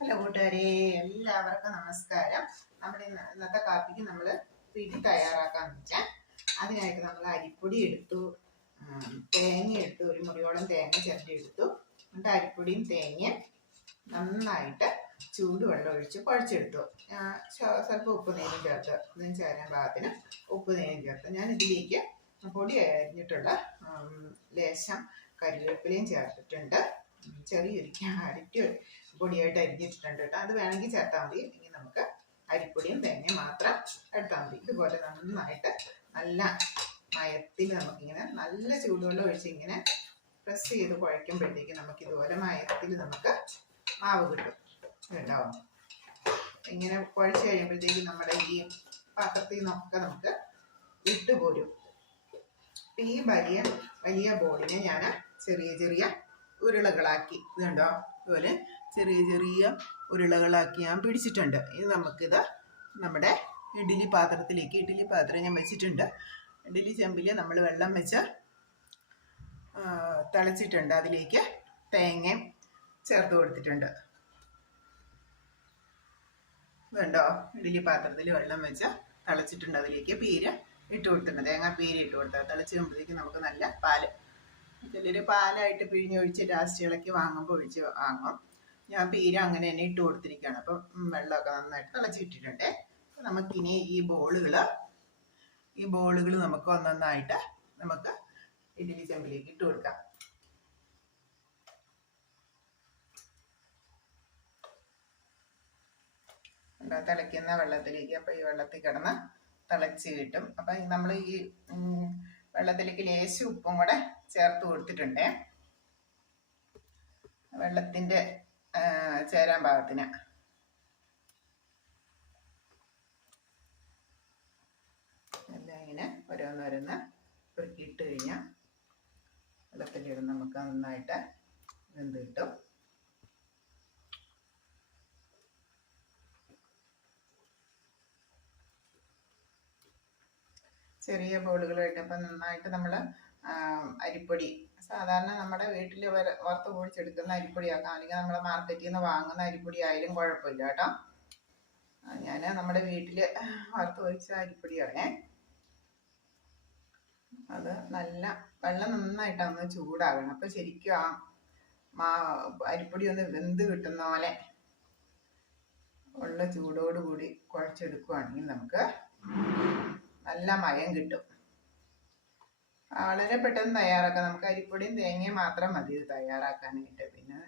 Hello കൂട്ടുകാരെ, എല്ലാവർക്കും നമസ്കാരം. നമ്മുടെ ഇന്നത്തെ കാപ്പിക്ക് നമ്മൾ പിടി തയ്യാറാക്കാന്ന് വെച്ചാൽ അതിനായിട്ട് നമ്മൾ അരിപ്പൊടി എടുത്തു, തേങ്ങ എടുത്തു, ഒരു മുറിയോളം തേങ്ങ ചിരണ്ടി എടുത്തു. എന്നിട്ട് അരിപ്പൊടിയും തേങ്ങയും നന്നായിട്ട് ചൂടുവെള്ളം ഒഴിച്ച് കുഴച്ചെടുത്തു. സ്വല്പം ഉപ്പ് നീരും ചേർത്ത് ഇതിന് ചേരാൻ പാകത്തിന് ഉപ്പ് നീരും ചേർത്ത് ഞാൻ ഇതിലേക്ക് പൊടി അരിഞ്ഞിട്ടുള്ള ലേശം കരിവേപ്പിലയും ചേർത്തിട്ടുണ്ട്. ചെറിയൊരു ക്യാരറ്റ് പൊടിയായിട്ട് അരിഞ്ഞിട്ടിട്ടുണ്ട് കേട്ടോ. അത് വേണമെങ്കിൽ ചേർത്താൽ മതി. ഇനി നമുക്ക് അരിപ്പൊടിയും തേങ്ങയും മാത്രം എടുത്താൽ മതി. ഇതുപോലെ നന്നായിട്ട് നല്ല മയത്തിൽ നമുക്കിങ്ങനെ നല്ല ചൂടുവെള്ളം ഒഴിച്ച് ഇങ്ങനെ പ്രസ് ചെയ്ത് കുഴയ്ക്കുമ്പോഴത്തേക്ക് നമുക്ക് ഇതുപോലെ മയത്തിൽ നമുക്ക് മാവ് കിട്ടും കേട്ടോ. ഇങ്ങനെ കുഴച്ച് കഴിയുമ്പോഴത്തേക്ക് നമ്മുടെ ഈ പാത്രത്തിൽ നിന്നൊക്കെ നമുക്ക് വിട്ടുപോരും. ഈ വലിയ വലിയ ബോളിനെ ഞാൻ ചെറിയ ചെറിയ ഉരുളകളാക്കി ഇതുണ്ടോ, ഇതുപോലെ ചെറിയ ചെറിയ ഉരുളകളാക്കി ഞാൻ പിടിച്ചിട്ടുണ്ട്. ഇത് നമുക്കിത് നമ്മുടെ ഇഡ്ഡലി പാത്രം ഞാൻ വെച്ചിട്ടുണ്ട്. ഇഡ്ഡലി ചെമ്പിൽ നമ്മൾ വെള്ളം വെച്ച് തിളച്ചിട്ടുണ്ട്. അതിലേക്ക് തേങ്ങയും ചേർത്ത് കൊടുത്തിട്ടുണ്ട്. ഇതുണ്ടോ, ഇഡ്ഡലി പാത്രത്തിൽ വെള്ളം വെച്ച് തിളച്ചിട്ടുണ്ട്. അതിലേക്ക് പീര് ഇട്ട് കൊടുത്തിട്ടുണ്ട്. തേങ്ങ പീര് ഇട്ട് കൊടുത്താൽ തിളച്ച് കഴിയുമ്പോഴത്തേക്ക് നമുക്ക് നല്ല പാല്, ചിലർ പാലായിട്ട് പിഴിഞ്ഞൊഴിച്ച് ലാസ്റ്റ് ഇളക്കി വാങ്ങുമ്പോൾ ഒഴിച്ച് വാങ്ങും. ഞാൻ പീര അങ്ങനെ തന്നെ ഇട്ട് കൊടുത്തിരിക്കുകയാണ്. അപ്പം വെള്ളമൊക്കെ നന്നായിട്ട് തിളച്ചിട്ടിട്ടുണ്ട്. അപ്പം നമുക്കിനി ഈ ബോളുകൾ നമുക്ക് ഒന്നൊന്നായിട്ട് നമുക്ക് ഇഡ്ഡലി ചെമ്പിലേക്ക് ഇട്ട് കൊടുക്കാം. തിളയ്ക്കുന്ന വെള്ളത്തിലേക്ക്, അപ്പം ഈ വെള്ളത്തിൽ കിടന്ന് തിളച്ച് കിട്ടും. അപ്പം നമ്മൾ ഈ വെള്ളത്തിലേക്ക് ലേശം ഉപ്പും കൂടെ ചേർത്ത് കൊടുത്തിട്ടുണ്ട്, വെള്ളത്തിൻ്റെ ചേരാൻ പാകത്തിന്. എല്ലാം ഇങ്ങനെ ഓരോന്നോരോന്ന് പെറുക്കിയിട്ട് കഴിഞ്ഞാൽ വെള്ളത്തിലിടുന്ന് നമുക്ക് നന്നായിട്ട് വെന്ത് കിട്ടും. ചെറിയ ബോളുകളായിട്ട് ഇപ്പം നന്നായിട്ട് നമ്മൾ അരിപ്പൊടി, സാധാരണ നമ്മുടെ വീട്ടിൽ വറുത്ത് പൊടിച്ചെടുക്കുന്ന അരിപ്പൊടിയാക്കാം, അല്ലെങ്കിൽ നമ്മൾ മാർക്കറ്റിൽ നിന്ന് വാങ്ങുന്ന അരിപ്പൊടി ആയാലും കുഴപ്പമില്ല കേട്ടോ. ഞാൻ നമ്മുടെ വീട്ടിൽ വറുത്ത് പൊടിച്ച അരിപ്പൊടിയാണേ. അത് നല്ല വെള്ളം നന്നായിട്ടൊന്ന് ചൂടാകണം. അപ്പം ശരിക്കും ആ അരിപ്പൊടി ഒന്ന് വെന്ത് കിട്ടുന്ന പോലെ ഉള്ള ചൂടോടുകൂടി കുഴച്ചെടുക്കുകയാണെങ്കിൽ നമുക്ക് നല്ല മയം കിട്ടും. വളരെ പെട്ടെന്ന് തയ്യാറാക്കാം. നമുക്ക് അരിപ്പൊടിയും തേങ്ങയും മാത്രം മതി ഇത് തയ്യാറാക്കാനായിട്ട്. പിന്നെ